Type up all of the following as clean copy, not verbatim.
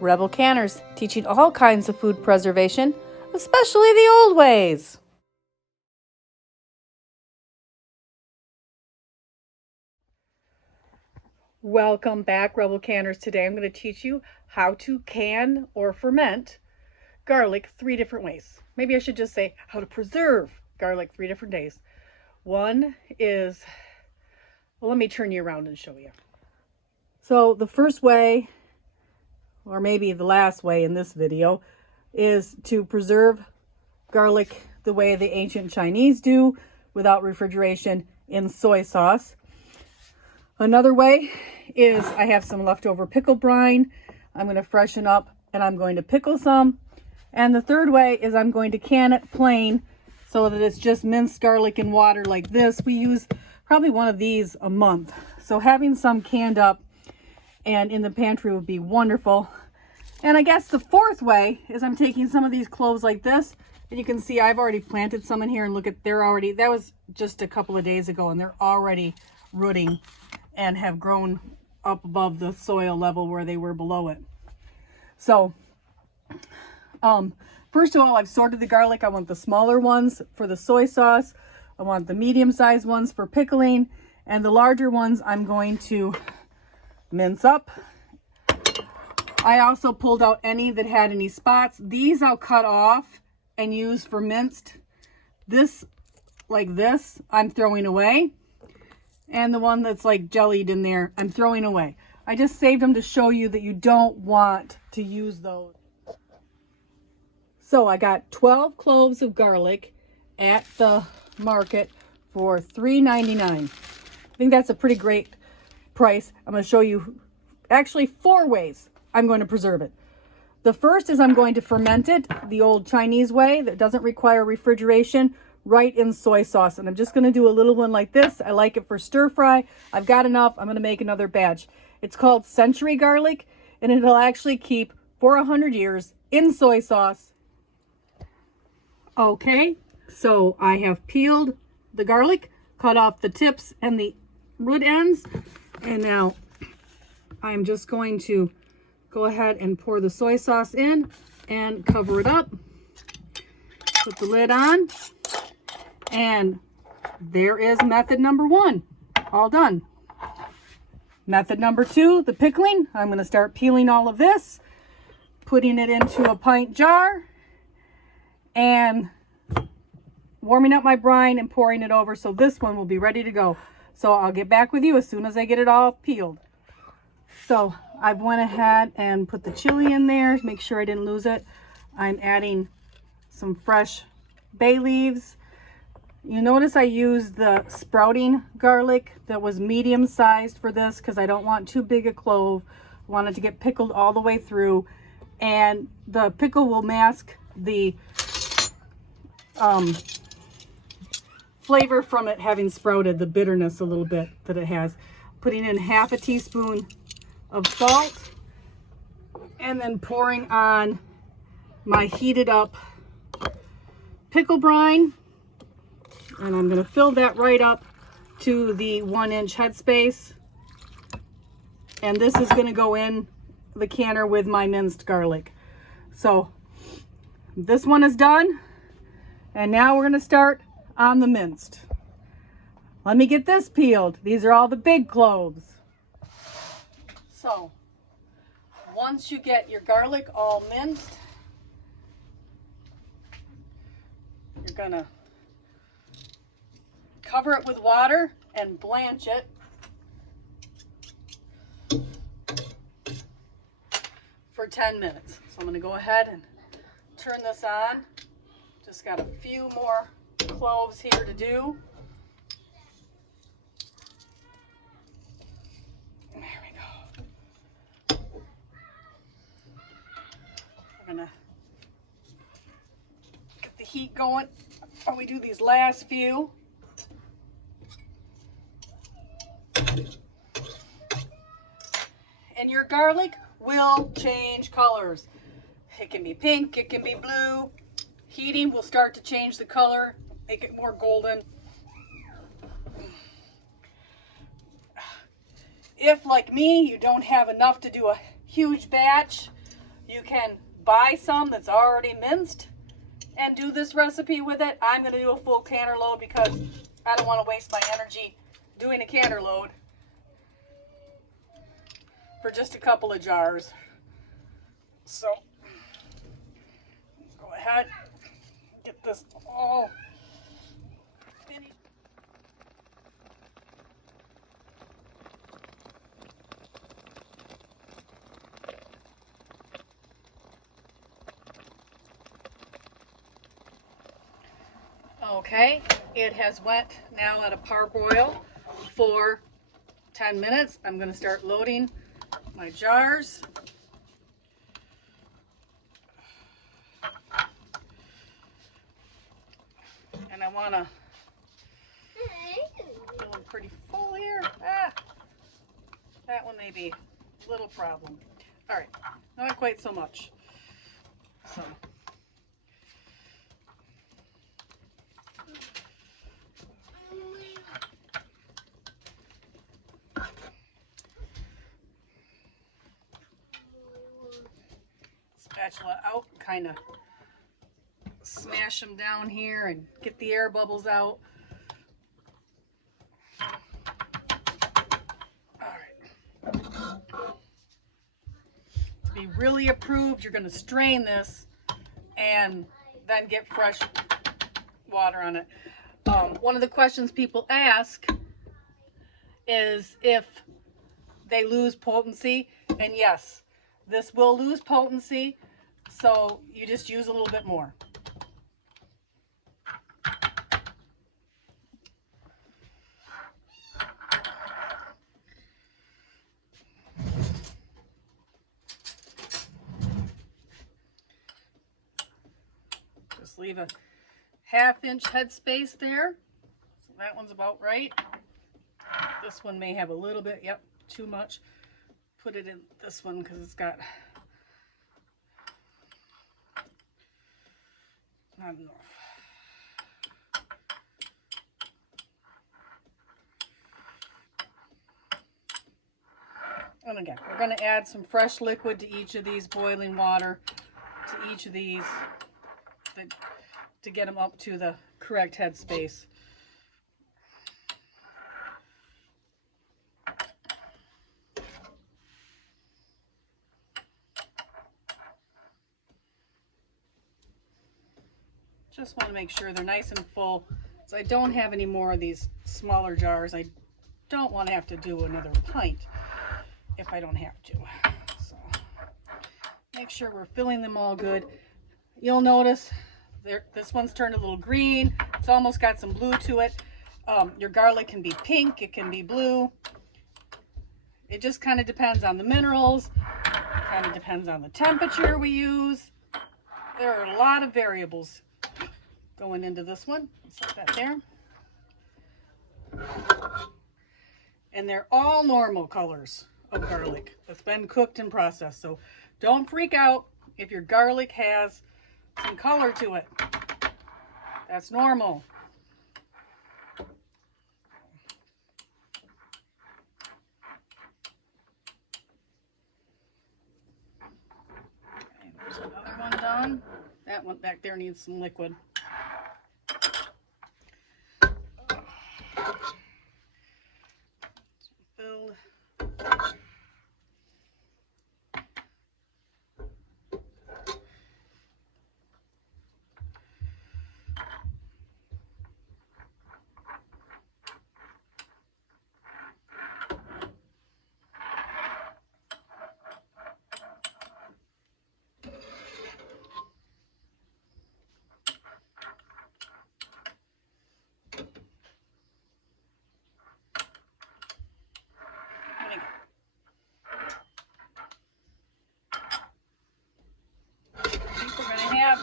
Rebel Canners, teaching all kinds of food preservation, especially the old ways. Welcome back, Rebel Canners. Today I'm going to teach you how to can or ferment garlic 3 different ways. Maybe I should just say how to preserve garlic 3 different days. One is, well, let me turn you around and show you. So the first way, or maybe the last way in this video, is to preserve garlic the way the ancient Chinese do, without refrigeration, in soy sauce. Another way is I have some leftover pickle brine. I'm going to freshen up and I'm going to pickle some. And the third way is I'm going to can it plain so that it's just minced garlic and water like this. We use probably one of these a month. So having some canned up and in the pantry would be wonderful. And I guess the fourth way is I'm taking some of these cloves like this. And you can see I've already planted some in here, and look at, they're already, that was just a couple of days ago, and they're already rooting and have grown up above the soil level where they were below it. So, first of all, I've sorted the garlic. I want the smaller ones for the soy sauce. I want the medium-sized ones for pickling, and the larger ones I'm going to mince up. I also pulled out any that had any spots. These I'll cut off and use for minced. This, like this, I'm throwing away. And the one that's like jellied in there, I'm throwing away. I just saved them to show you that you don't want to use those. So I got 12 cloves of garlic at the market for $3.99. I think that's a pretty great price. I'm going to show you actually 4 ways I'm going to preserve it. The first is I'm going to ferment it the old Chinese way that doesn't require refrigeration, right in soy sauce. And I'm just going to do a little one like this. I like it for stir fry. I've got enough. I'm going to make another batch. It's called Century Garlic, and it'll actually keep for 100 years in soy sauce. Okay, so I have peeled the garlic, cut off the tips and the root ends, and now I'm just going to go ahead and pour the soy sauce in and cover it up. Put the lid on. And there is method number 1, all done. Method number 2, the pickling. I'm going to start peeling all of this, putting it into a pint jar, and warming up my brine and pouring it over, so this one will be ready to go. So I'll get back with you as soon as I get it all peeled. So I went ahead and put the chili in there, make sure I didn't lose it. I'm adding some fresh bay leaves. You notice I used the sprouting garlic that was medium sized for this because I don't want too big a clove. I want it to get pickled all the way through, and the pickle will mask the flavor from it having sprouted, the bitterness a little bit that it has. Putting in half a teaspoon of salt and then pouring on my heated up pickle brine. And I'm going to fill that right up to the 1-inch headspace. And this is going to go in the canner with my minced garlic. So this one is done. And now we're going to start on the minced. Let me get this peeled. These are all the big cloves. So once you get your garlic all minced, you're going to cover it with water and blanch it for 10 minutes. So I'm going to go ahead and turn this on. Just got a few more cloves here to do. There we go. We're going to get the heat going while we do these last few. And your garlic will change colors. It can be pink, it can be blue. Heating will start to change the color, make it more golden. If, like me, you don't have enough to do a huge batch, You can buy some that's already minced and do this recipe with it. I'm going to do a full canner load because I don't want to waste my energy doing a canner load for just a couple of jars. So go ahead, get this all finished. Okay, it has went now at a parboil for 10 minutes. I'm going to start loading my jars. And I want to feeling pretty full here. That one may be a little problem. All right, not quite so much. So spatula out, kind of smash them down here and get the air bubbles out. All right. To be really approved, you're going to strain this and then get fresh water on it. One of the questions people ask is if they lose potency, and yes, this will lose potency, so you just use a little bit more. Just leave a 1/2 inch headspace there. So that one's about right. This one may have a little bit, yep, too much. Put it in this one because it's got not enough. And again, we're going to add some fresh liquid to each of these, boiling water to each of these to get them up to the correct headspace. Just want to make sure they're nice and full. So I don't have any more of these smaller jars. I don't want to have to do another pint if I don't have to. So make sure we're filling them all good. You'll notice this one's turned a little green. It's almost got some blue to it. Your garlic can be pink, it can be blue. It just kind of depends on the minerals. It kind of depends on the temperature we use. There are a lot of variables going into this one. Set that there. And they're all normal colors of garlic that's been cooked and processed. So don't freak out if your garlic has some color to it. That's normal. Okay, there's another one done. That one back there needs some liquid. Filled.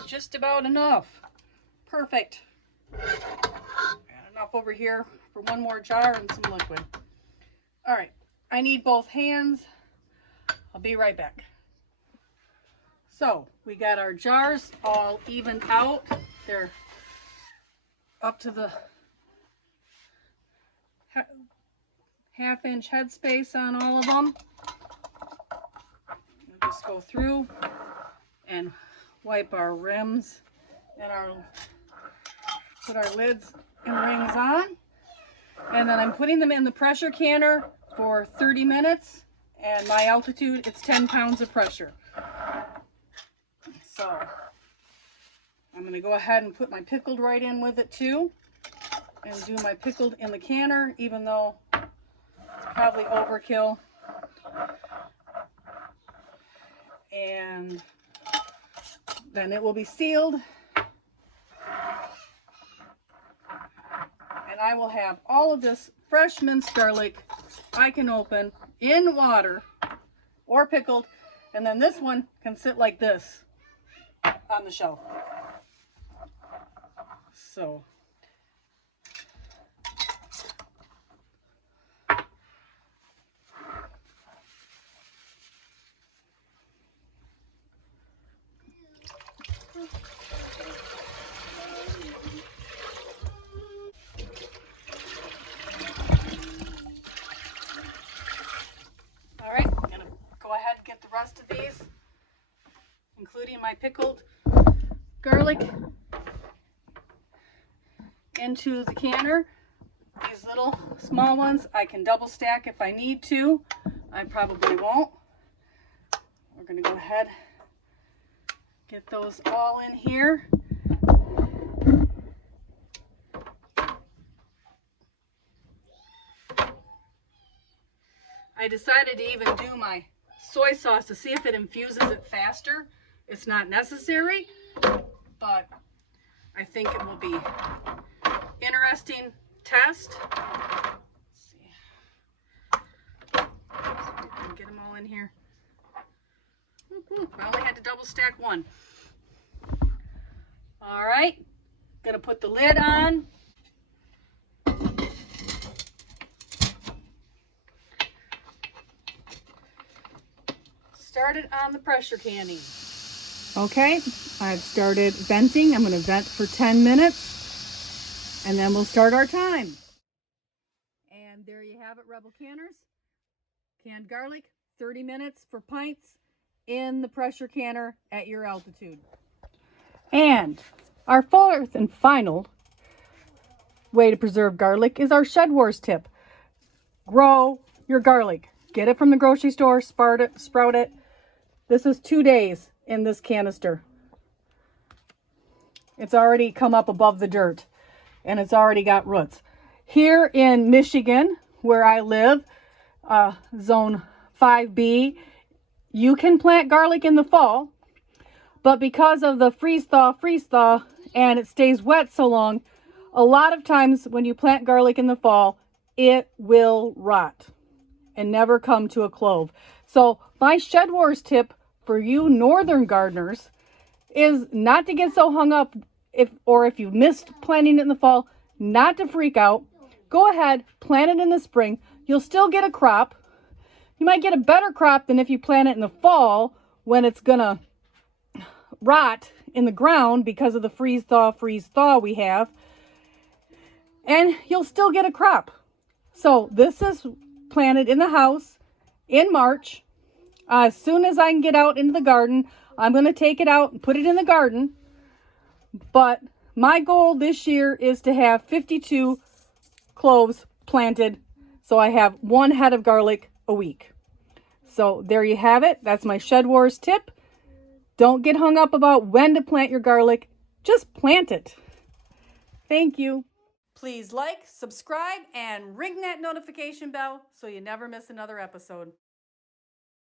Just about enough. Perfect. Got enough over here for one more jar and some liquid. All right, I need both hands. I'll be right back. So we got our jars all evened out. They're up to the 1/2 inch headspace on all of them. I'll just go through. and wipe our rims and put our lids and rings on. And then I'm putting them in the pressure canner for 30 minutes, and my altitude, it's 10 pounds of pressure. So I'm going to go ahead and put my pickled right in with it too, and do my pickled in the canner, even though it's probably overkill. And then it will be sealed, and I will have all of this fresh minced garlic I can open in water or pickled, and then this one can sit like this on the shelf. So all right, I'm gonna go ahead and get the rest of these, including my pickled garlic, into the canner. These little small ones I can double stack if I need to. I probably won't. We're going to go ahead, get those all in here. I decided to even do my soy sauce to see if it infuses it faster. It's not necessary, but I think it will be interesting test. Let's see. Get them all in here. I only had to double stack one. All right, gonna put the lid on. Started on the pressure canning. Okay, I've started venting. I'm gonna vent for 10 minutes and then we'll start our time. And there you have it, Rebel Canners. Canned garlic, 30 minutes for pints in the pressure canner at your altitude. And our fourth and final way to preserve garlic is our Shed Wars tip. Grow your garlic. Get it from the grocery store, sprout it. This is 2 days in this canister. It's already come up above the dirt and it's already got roots. Here in Michigan, where I live, zone 5B, you can plant garlic in the fall, but because of the freeze thaw, and it stays wet so long, a lot of times when you plant garlic in the fall, it will rot and never come to a clove. So my Shed Wars tip for you northern gardeners is not to get so hung up if you missed planting it in the fall, not to freak out. Go ahead, plant it in the spring. You'll still get a crop. You might get a better crop than if you plant it in the fall when it's gonna rot in the ground because of the freeze thaw we have. And you'll still get a crop. So this is planted in the house in March. As soon as I can get out into the garden, I'm going to take it out and put it in the garden. But my goal this year is to have 52 cloves planted, so I have 1 head of garlic a week. So there you have it. That's my Shed Wars tip. Don't get hung up about when to plant your garlic. Just plant it. Thank you. Please like, subscribe, and ring that notification bell so you never miss another episode.